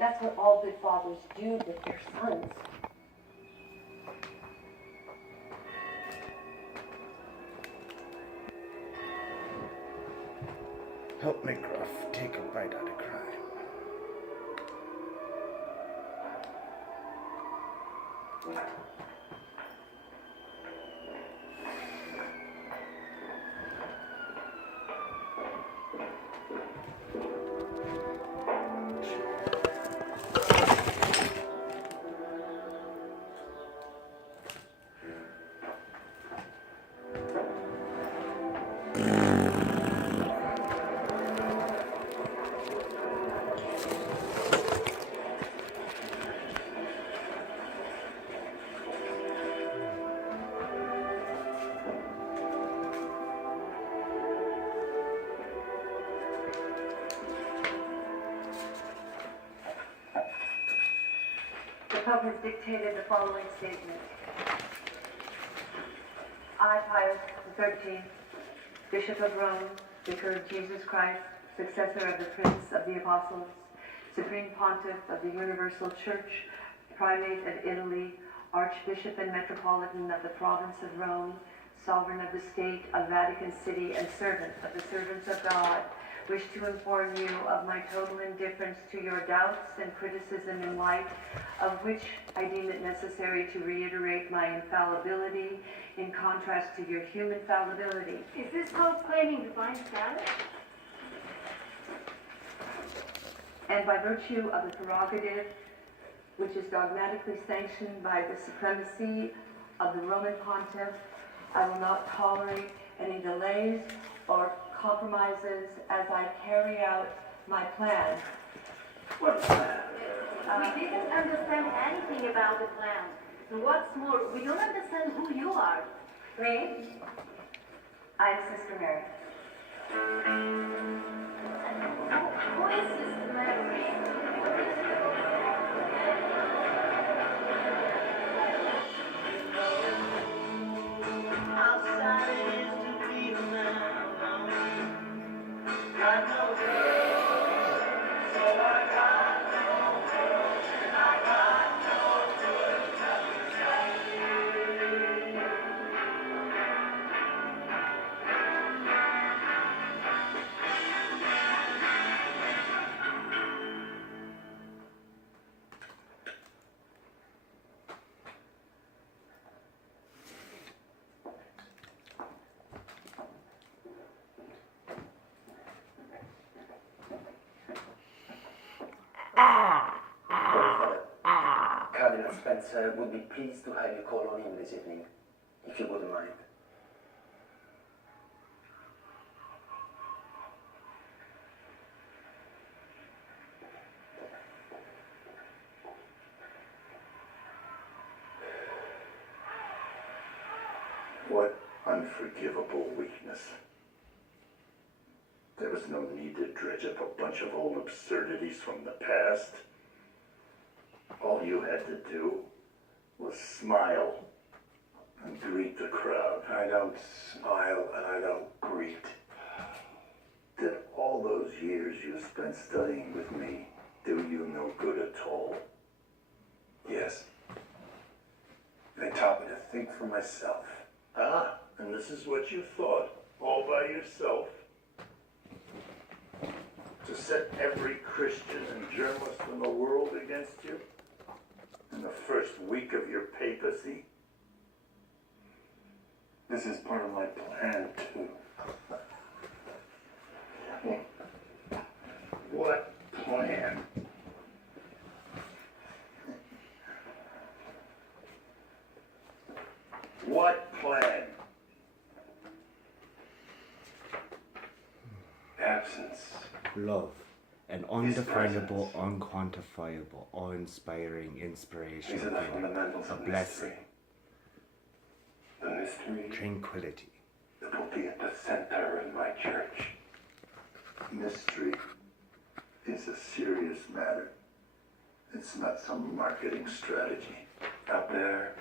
That's what all good fathers do with their sons. Help me, Gruff, take a bite out of crime. The Pope has dictated the following statement. I, Pius XIII, Bishop of Rome, Vicar of Jesus Christ, successor of the Prince of the Apostles, Supreme Pontiff of the Universal Church, Primate of Italy, Archbishop and Metropolitan of the Province of Rome, Sovereign of the State of Vatican City, and servant of the servants of God, wish to inform you of my total indifference to your doubts and criticism, in light of which I deem it necessary to reiterate my infallibility in contrast to your human fallibility. Is this Pope claiming divine status? And by virtue of the prerogative which is dogmatically sanctioned by the supremacy of the Roman Pontiff, I will not tolerate any delays or compromises as I carry out my plan. What plan? We didn't understand anything about the plan. And what's more, we don't understand who you are. Me? I'm Sister Mary. Who is Sister Mary? Outside it is to be the man alone. Got no girl, so I got no girl, and I got no good nothing to say. Cardinal Spencer would be pleased to have you call on him this evening, if you wouldn't mind. What unforgivable weakness. There was no need to dredge up a bunch of old absurdities from the past. All you had to do was smile and greet the crowd. I don't smile and I don't greet. Did all those years you spent studying with me do you no good at all? Yes. They taught me to think for myself. Ah, and this is what you thought, all by yourself? To set every Christian and journalist in the world against you? In the first week of your papacy? This is part of my plan, too. What plan? What plan? Absence. Love, an undefinable, unquantifiable, awe-inspiring inspiration, These are the fundamentals a of blessing, mystery. The mystery tranquility. that will be at the center in my church. Mystery is a serious matter. It's not some marketing strategy. Out there,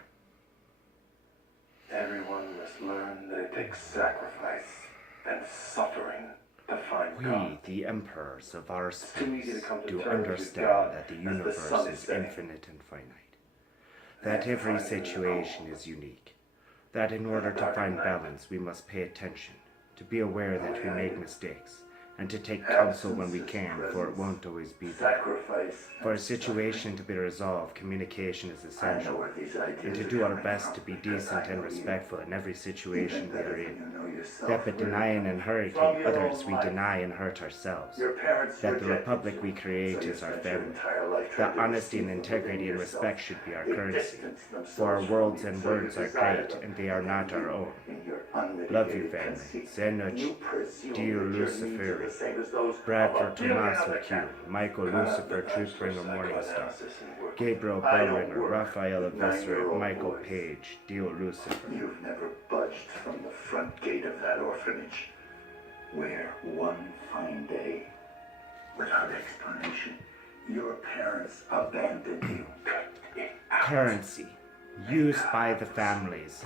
everyone must learn that it takes sacrifice and suffering to find We, God. the emperors of our too easy space, to come to do terms with understand God that the as the universe sun is is setting. infinite and finite, that every situation is unique, that in order to find balance we must pay attention, to be aware that we make mistakes, and to take counsel when we can, for it won't always be there. Sacrifice. For a situation to be resolved, communication is I know essential, where these ideas and to are do our coming best from, to be because decent I know and you. respectful in every situation Even we are better than in. you know yourself, That by where denying and from hurting your others, own we life. deny and hurt ourselves. Your parents That the rejected republic you, we create so you is our spent your family. entire life That trying to honesty and deceive them integrity within and yourself. respect should be our They currency. distanced themselves For our from words you, and so you words are desired great, them. and they are not our own. In your Love you, unmitigated family. conceit, Zenuch, you presume Dio that your needs are Luciferi, the same as those of Bradford a billion Tomas other McHugh, cats. Michael Lucifer, Truthbringer Morningstar, Psychoanalysis and work. Gabriel I don't Bellringer, work Raphael with Eviscerate, 9-year-old Michael boys. Page, Dio Lucifer. You've never budged from the front gate of that orphanage, where one fine day, without explanation, your parents abandoned you. Cut it out. Currency, used by the families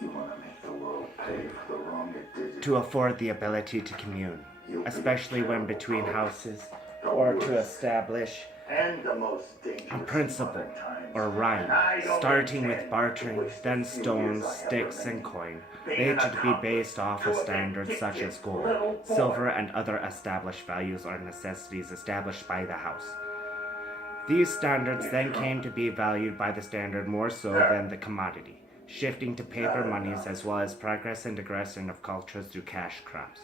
You want to make the world pay for the wrong it did. to afford the ability to commune, especially when between houses, or to establish And the most dangerous a principle modern times. or rhyme, And I don't starting with intend bartering, to waste then the few stones, years I have sticks, and remaining coin, being made an to be accomplice based off to of a standards such as vindictive gold, little boy. silver, and other established values or necessities established by the house. These standards then came to be valued by the standard more so than the commodity, shifting to paper monies as well as progress and digression of cultures through cash crops,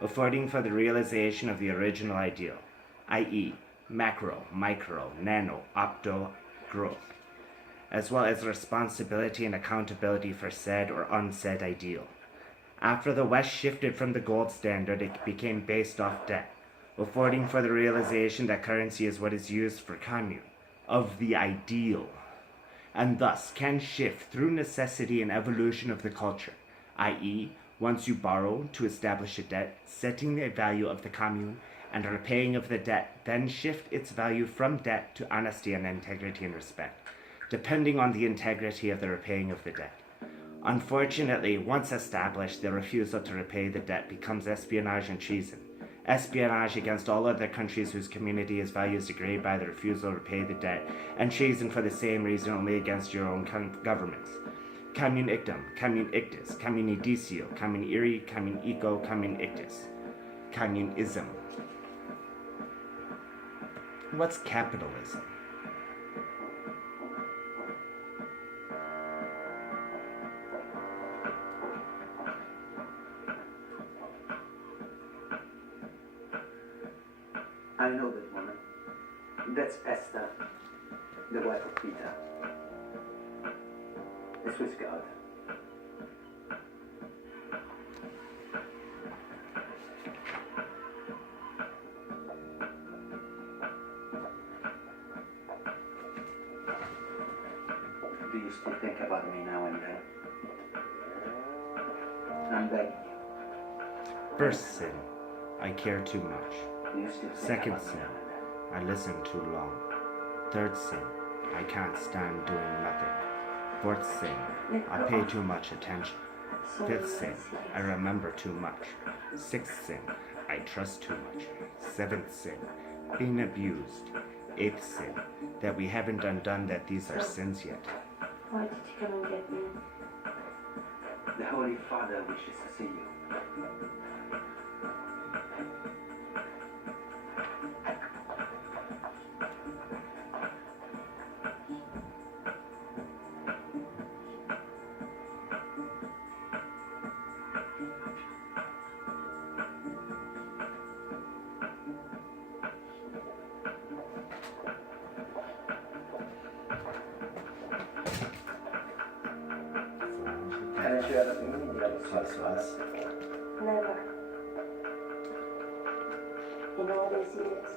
affording for the realization of the original ideal, i.e., macro, micro, nano, opto growth, as well as responsibility and accountability for said or unsaid ideal. After the West shifted from the gold standard, it became based off debt, affording for the realization that currency is what is used for commune, of the ideal, and thus can shift through necessity and evolution of the culture, i.e., once you borrow to establish a debt, setting the value of the commune, and repaying of the debt, then shift its value from debt to honesty and integrity and respect, depending on the integrity of the repaying of the debt. Unfortunately, once established, the refusal to repay the debt becomes espionage and treason. Espionage against all other countries whose community's values degrade by the refusal to repay the debt, and treason for the same reason only against your own governments. Commune ictum, commune ictus, commune edicio, commune iri, commune eco, commune ictus. Communism. What's capitalism? I know that woman. That's Esther, the wife of Peter. The Swiss guard. Do you still think about me now and then? I'm begging you. First sin, I care too much. Do you still think Second about me sin, now and then? I listen too long. Third sin, I can't stand doing nothing. Fourth sin, I pay too much attention. Fifth sin, I remember too much. Sixth sin, I trust too much. Seventh sin, being abused. Eighth sin, that we haven't undone that these are sins yet. Why did you come and get me? The Holy Father wishes to see you. Haven't you ever been in the other house? Never. In all these years.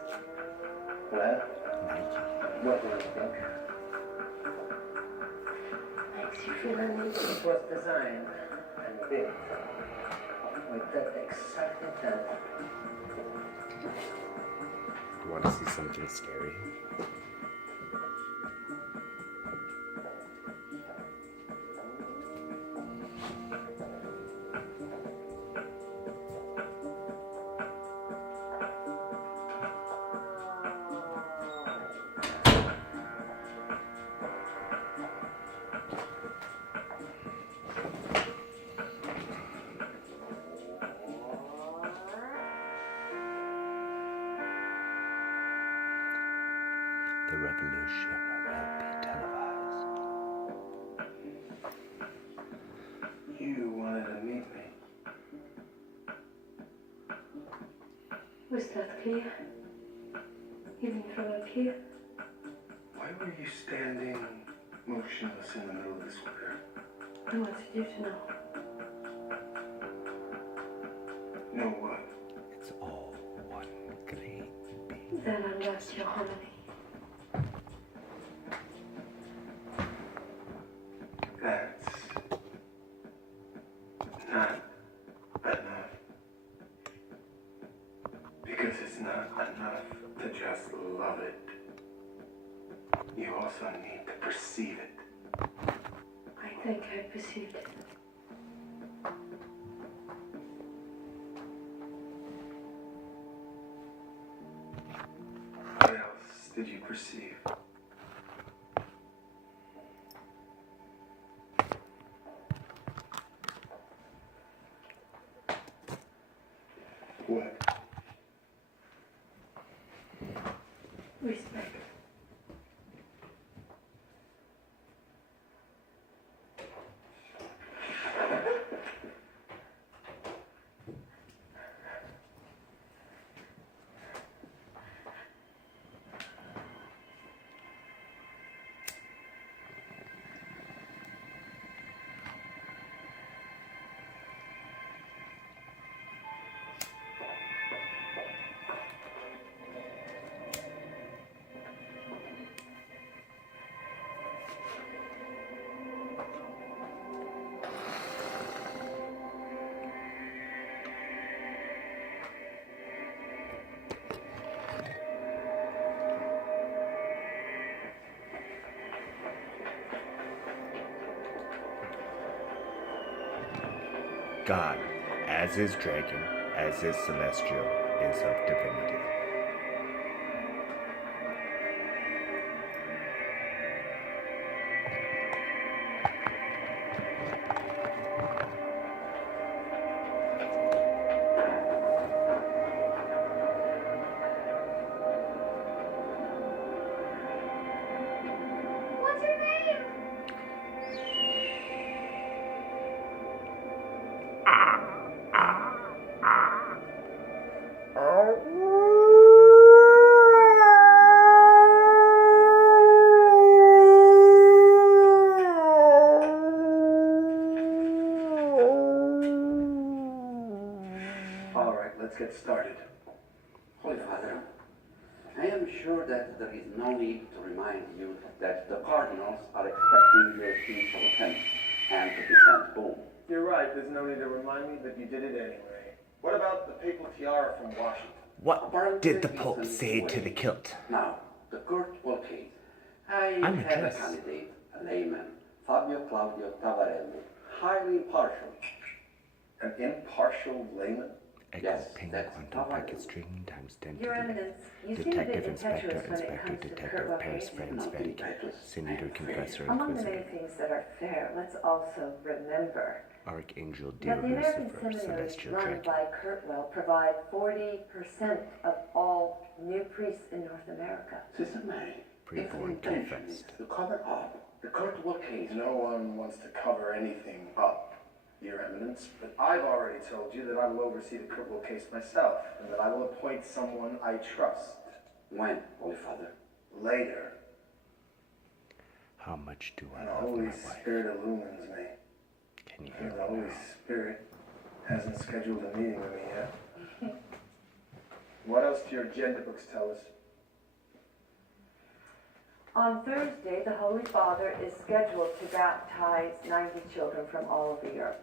Well, what do you think? Makes you feel uneasy. It was designed and built with that exact intent. You want to see something scary? The revolution will be televised. You wanted to meet me. Was that clear? Even from up here? Why were you standing motionless in the middle of the square? I wanted you to know. Know what? It's all one great big. Then I left your harmony. That's not enough. Because it's not enough to just love it. You also need to perceive it. I think I perceived it. What else did you perceive? What? Respect. God, as is dragon, as is celestial, is of divinity. What's your name? All right, let's get started. Holy Father, I am sure that there is no need to remind you that the cardinals are expecting your speech of offense and to be sent home. You're right, there's no need to remind me that you did it anyway. What about the papal tiara from Washington? What did the Pope say to the kilt? Now, the court will case. I I'm have a addressed. candidate, a layman, Fabio Claudio Tavarelli, highly impartial. An impartial layman? Echo Yes, ping that's quantum how I packet do. string times 10 to Your the Eminence, you seem a Detective, bit Inspector, impetuous when it Inspector, comes to Detective, Kurt Paris, Wellcase. France, Not Vatican, impetuous. Senator, Confessor, Among the many Inquisitor, things that are fair, let's also remember Archangel, dear that the American Lucifer, seminaries Celestial run Dragon. by Kurtwell provide 40% of all new priests in North America. Sister Mary, if the Preborn intention is confessed. to cover up the court will case, No one wants to cover anything up, Your Eminence, but I've already told you that I will oversee the Kirkwell case myself, and that I will appoint someone I trust. when, Holy Father? Later, How much do I when the love Holy my wife? Spirit illumines me. Can you And hear the me Holy now? Spirit hasn't scheduled a meeting with me yet. What else do your agenda books tell us? On Thursday, the Holy Father is scheduled to baptize 90 children from all over Europe.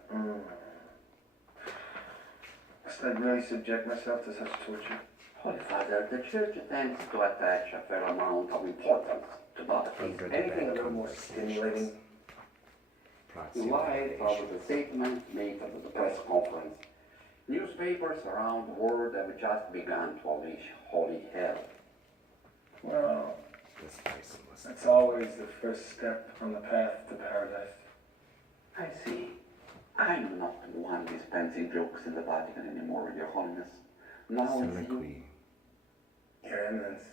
Must I really subject myself to such torture? Holy Father, the Church tends to attach a fair amount of importance to baptism. Under the Anything a bad little more conversations. stimulating? Plots In and light of foundations. the statement made at the press conference, newspapers around the world have just begun to unleash holy hell. Well, This place must that's always the first step on the path to paradise. I see. I'm not the one dispensing jokes in the Vatican anymore, Your Holiness. Now it's you. Soliloquy. Your Eminence,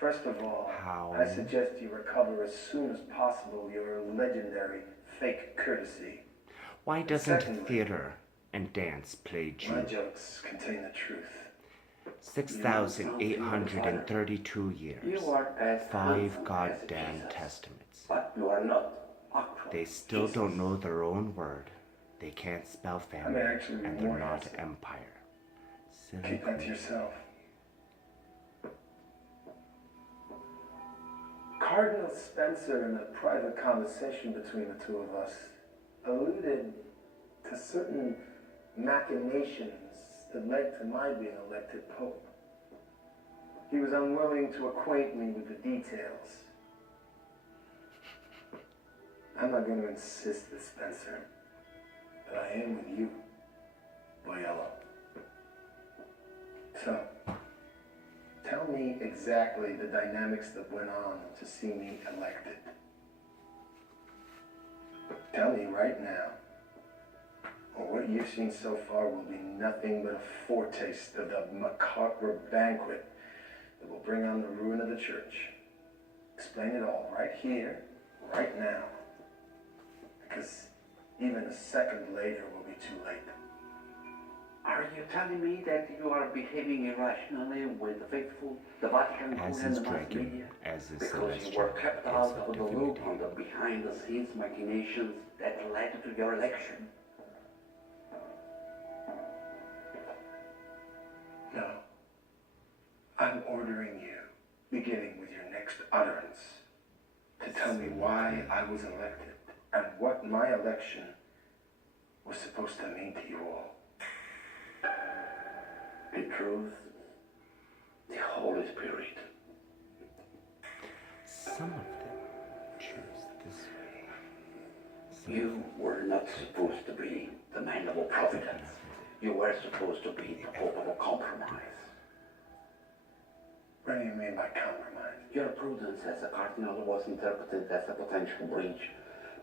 First of all, How? I suggest you recover as soon as possible your legendary fake courtesy. Why doesn't Secondly, theater and dance play my Jew? jokes contain the truth. 6,832 years. You are as 5 handsome as goddamn Jesus, testaments. but you are not actually They still Jesus. don't know their own word. They can't spell family, actually be and they're more not handsome. empire. Silly Keep that to queen. yourself. Cardinal Spencer, in a private conversation between the two of us, alluded to certain machinations that led to my being elected Pope. He was unwilling to acquaint me with the details. I'm not going to insist with Spencer, but I am with you, Boyello. So, tell me exactly the dynamics that went on to see me elected. Tell me right now, or what you've seen so far will be nothing but a foretaste of the macabre banquet that will bring on the ruin of the church. Explain it all right here, right now. Because even a second later will be too late. Are you telling me that you are behaving irrationally with the faithful, the Vatican, As and is the mass dragon, media? as is Because you celestial, were kept as out of of the loop divinity. on the behind-the-scenes machinations that led to your election. No. I'm ordering you, beginning with your next utterance, to tell me why I was elected and what my election was supposed to mean to you all. In truth, the Holy Spirit. Some of them choose this way. Some You were not supposed to be the man of all providence. You were supposed to be the Pope of a compromise. What do you mean by compromise? Your prudence as a cardinal was interpreted as a potential breach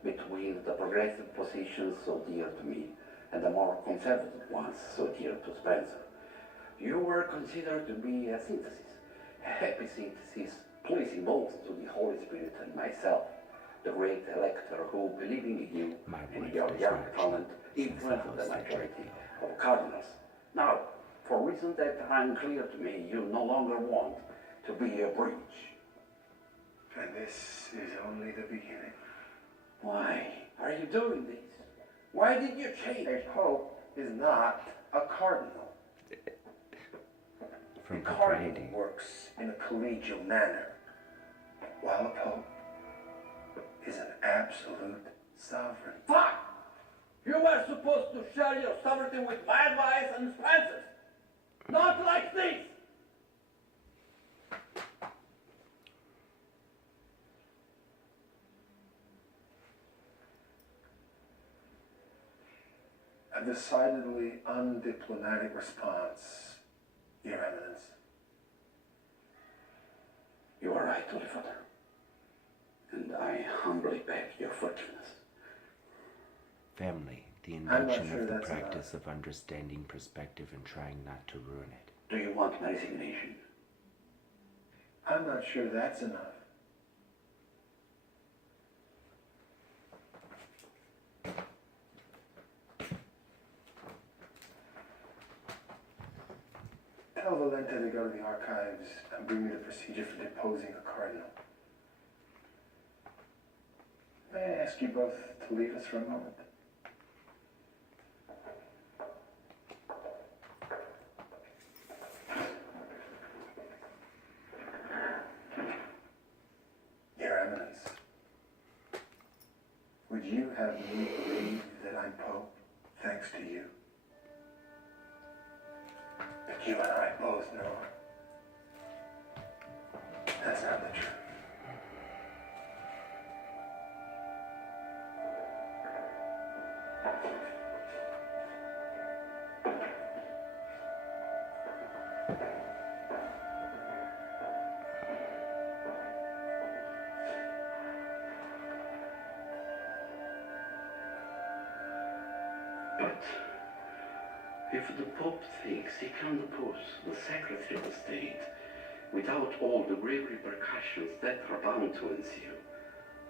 between the progressive positions so dear to me and the more conservative ones so dear to Spencer. You were considered to be a synthesis, a happy synthesis, pleasing both to the Holy Spirit and myself, the great elector who, believing in you My and wife your does young not talent, cheat, influenced since the the house majority that of cardinals. Now, for reasons that are unclear to me, you no longer want to be a breach. And this is only the beginning. Why are you doing this? Why did you change? A pope is not a cardinal. From A cardinal propriety. works in a collegial manner, while a pope is an absolute sovereign. Fuck! You were supposed to share your sovereignty with my advice and Spencer's. Not like this! A decidedly undiplomatic response, Your Eminence. You are right, Holy Father. And I humbly beg your forgiveness. Family, the not invention sure of the that's practice of understanding perspective and trying not to ruin it. Do you want my resignation? I'm not sure that's enough. Tell Valente to go to the archives and bring me the procedure for deposing a cardinal. May I ask you both to leave us for a moment? Your Eminence, would you have me believe that I'm Pope thanks to you? But you and I both know that's not the truth. But if the Pope thinks he can depose the Secretary of State without all the grave repercussions that are bound to ensue,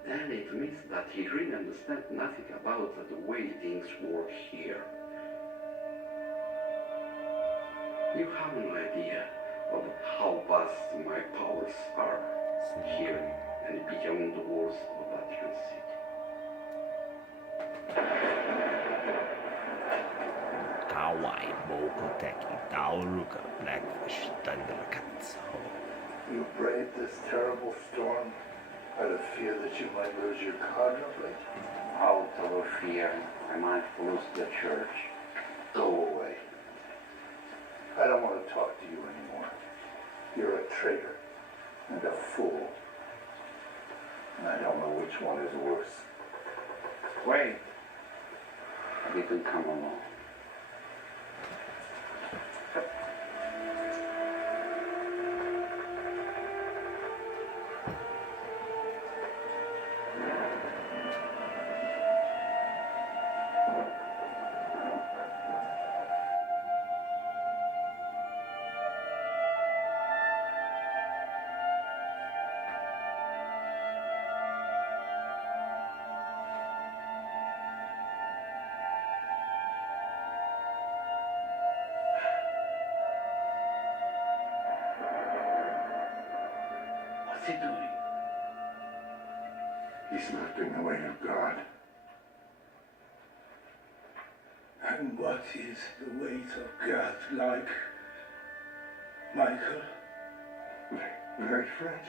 then it means that he really understands nothing about the way things work here. You have no idea of how vast my powers are here and beyond the walls of Vatican City. Kawaii Mokoteki Taoruka Blackfish Thundercats. You braved this terrible storm out of fear that you might lose your cardinalate? Out of fear, I might lose the church. Go away. I don't want to talk to you anymore. You're a traitor and a fool. And I don't know which one is worse. Wait. You can come along. What's he doing? He's lifting the weight of God. And what is the weight of God like, Michael? Very fragile.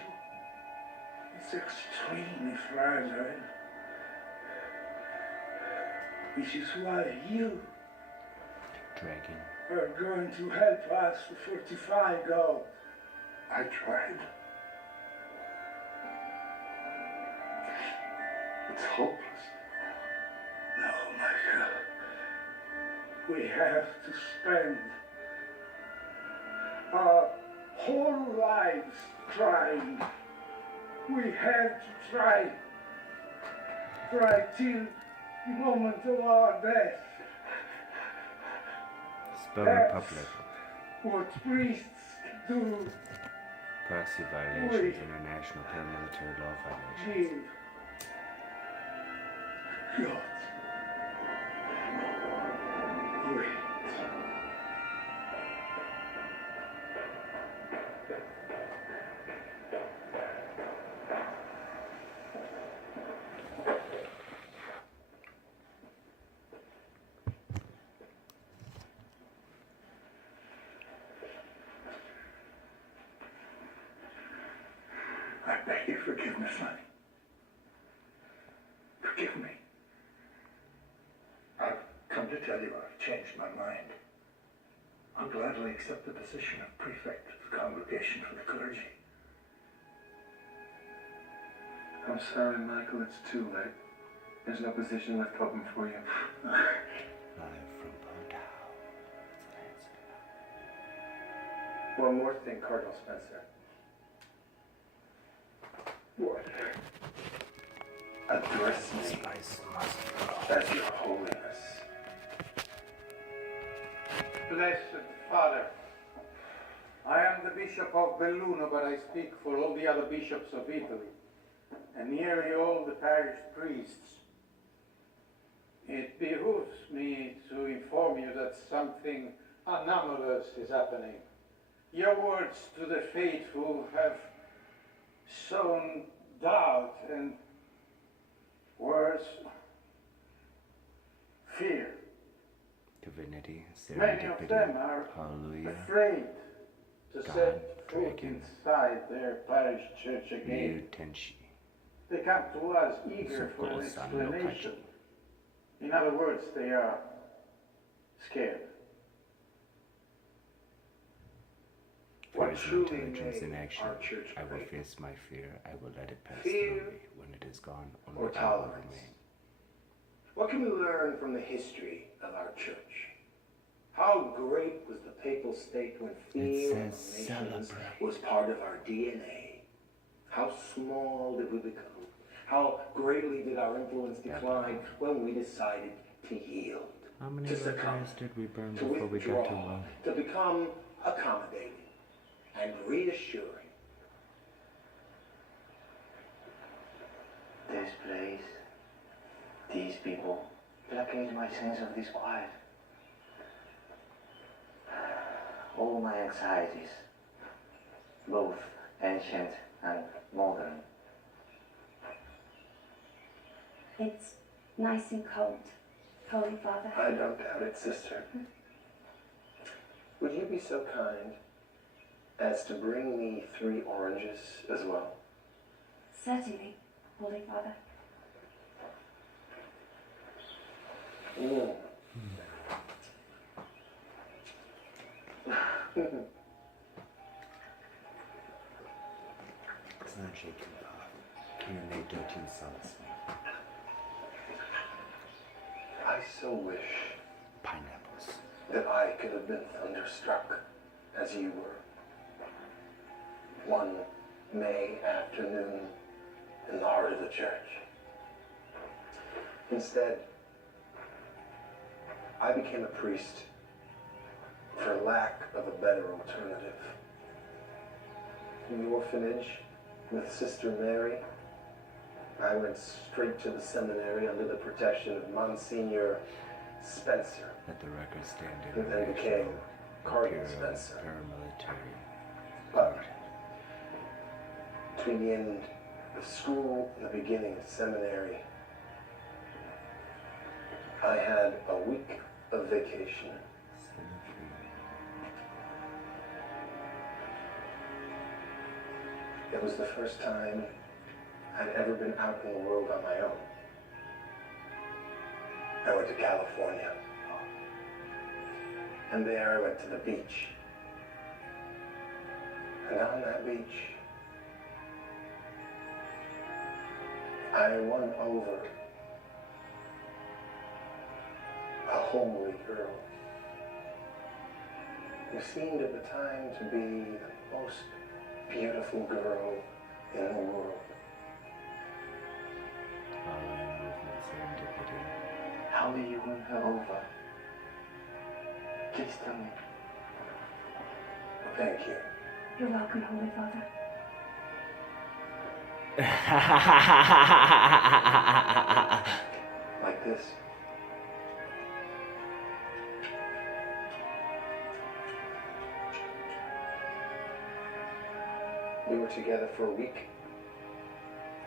It's extremely fragile. Which is why you Dragon. are going to help us to fortify God. I tried. It's hopeless. No, Michael. We have to spend our whole lives trying. We have to try. Try till the moment of our death. Spell That's Republic. what priests do. Proxy violations. International paramilitary law violations. Give God. Wait. I beg your forgiveness, honey. Forgive me. I've come to tell you I've changed my mind. I'll gladly accept the position of prefect of the Congregation for the Clergy. I'm sorry, Michael, it's too late. There's no position left open for you. Live from Bordeaux. One more thing, Cardinal Spencer. What? Address me Spice must go. as your holiness. Blessed Father, I am the Bishop of Belluno, but I speak for all the other bishops of Italy, and nearly all the parish priests. It behooves me to inform you that something anomalous is happening. Your words to the faithful have sown doubt and, worse, fear. Divinity, Many of them serendipity, are hallelujah, afraid to God, set foot dragon, inside their parish church again. Mutenshi, They come to us eager for an Circles on no explanation. kachi. In other words, they are scared. What Fear is truly intelligence in made action. our church I will great? face my fear. I will let it pass Fear through me. When it is gone, or only I will tolerance? remain. What can we learn from the history of our church? How great was the papal state when fear of says nations celebrate. was part of our DNA? How small did we become? How greatly did our influence decline when we decided to yield, How many to succumb, burgers did we burn to before we got to withdraw, Rome? to become accommodating and reassuring change my sense of disquiet. All my anxieties, both ancient and modern. It's nice and cold, Holy Father. I don't doubt it, sister. Would you be so kind as to bring me 3 oranges as well? Certainly, Holy Father. Mm. Znaczy chyba innej godzin salsy. I so wish Pineapples. that I could have been thunderstruck as you were. One May afternoon in the heart of the church. Instead, I became a priest for lack of a better alternative. In the orphanage with Sister Mary, I went straight to the seminary under the protection of Monsignor Spencer. Let the record stand in Who then became Cardinal Imperial Spencer. paramilitary. But between the end of school and the beginning of seminary, I had a week of vacation. It was the first time I'd ever been out in the world on my own. I went to California. And there I went to the beach. And on that beach, I won over a homely girl who seemed at the time to be the most beautiful girl in the world. How did you win her over? Please tell me. Thank you. You're welcome, Holy Father. Like this. We were together for a week,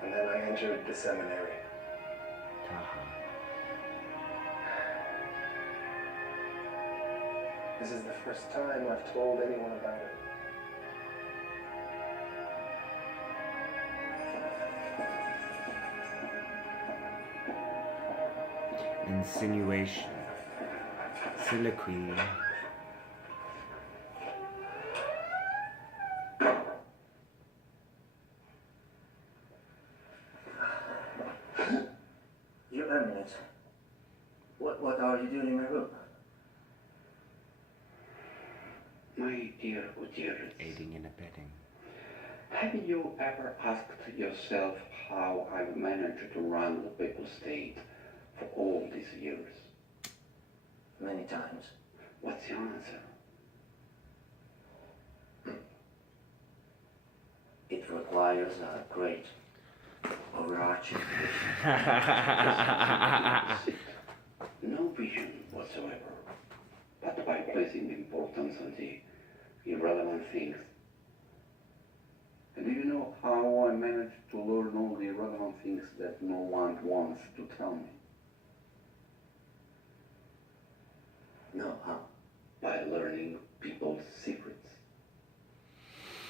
and then I entered the seminary. This is the first time I've told anyone about it. Insinuation. Soliloquy. Your Eminence, what are you doing in my room? My dear Gutierrez, Aiding and abetting. have you ever asked yourself how I've managed to run the papal state for all these years? Many times. What's your answer? It requires a great overarching vision. No vision whatsoever, but by placing importance on the irrelevant things. And do you know how I managed to learn all the irrelevant things that no one wants to tell me? No, how? By learning people's secrets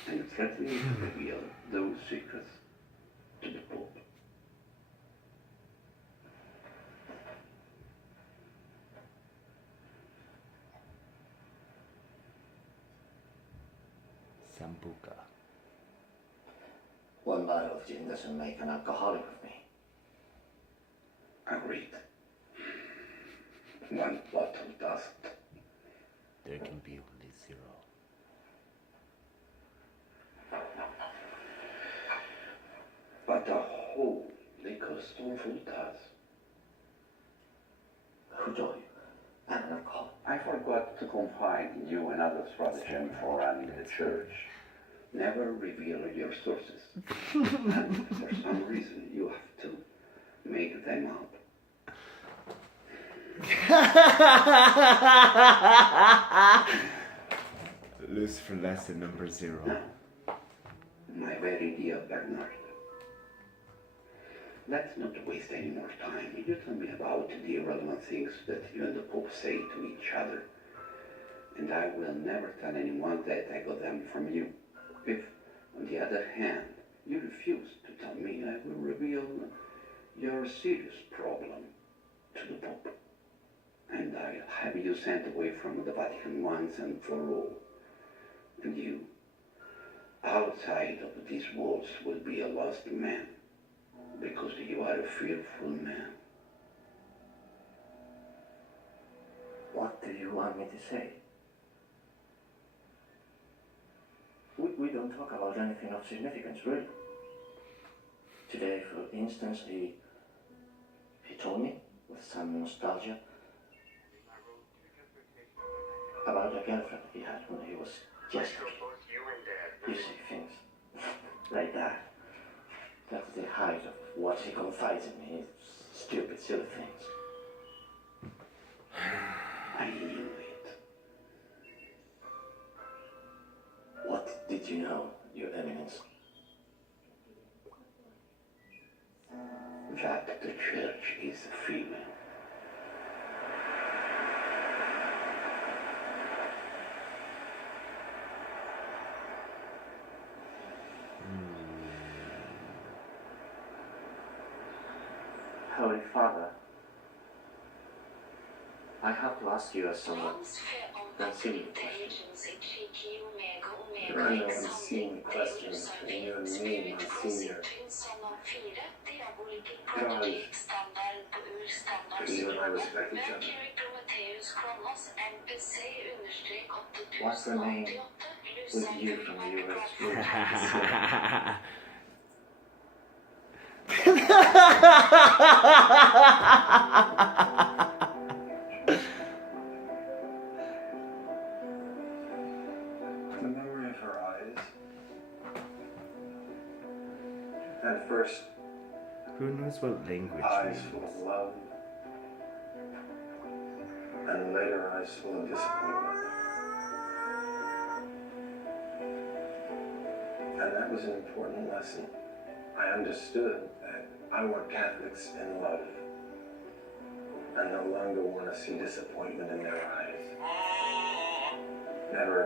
and threatening to reveal those secrets to the Pope. Sambuca. One bottle of gin doesn't make an alcoholic of me. Agreed. One bottle doesn't. There can be only 0. But a whole liquor storeful does. Who told you? I'm an alcoholic. I forgot to confide in you another stratagem for running the church. Never reveal your sources. And for some reason you have to make them up. Lucifer lesson number 0. My very dear Bernard, let's not waste any more time. You tell me about the irrelevant things that you and the Pope say to each other, and I will never tell anyone that I got them from you. If, on the other hand, you refuse to tell me, I will reveal your serious problem to the Pope, and I'll have you sent away from the Vatican once and for all. And you, outside of these walls, will be a lost man, because you are a fearful man. What do you want me to say? We don't talk about anything of significance, really. Today, for instance, he told me, with some nostalgia, about a girlfriend he had when he was just a kid. You see, things like that. That's the height of what he confides in me. Stupid, silly things. I knew it. What did you know, Your Eminence? That the church is female. Holy Father, I have to ask you a somewhat unseen question. There are no unseen questions between you and me, Monsignor. God, you and I respect each other. What remains with you from the U.S. route? The memory of her eyes. At first, Who knows what language eyes means? full of love. And later, eyes full of disappointment. And that was an important lesson. I understood that I want Catholics in love. I no longer want to see disappointment in their eyes. Never again.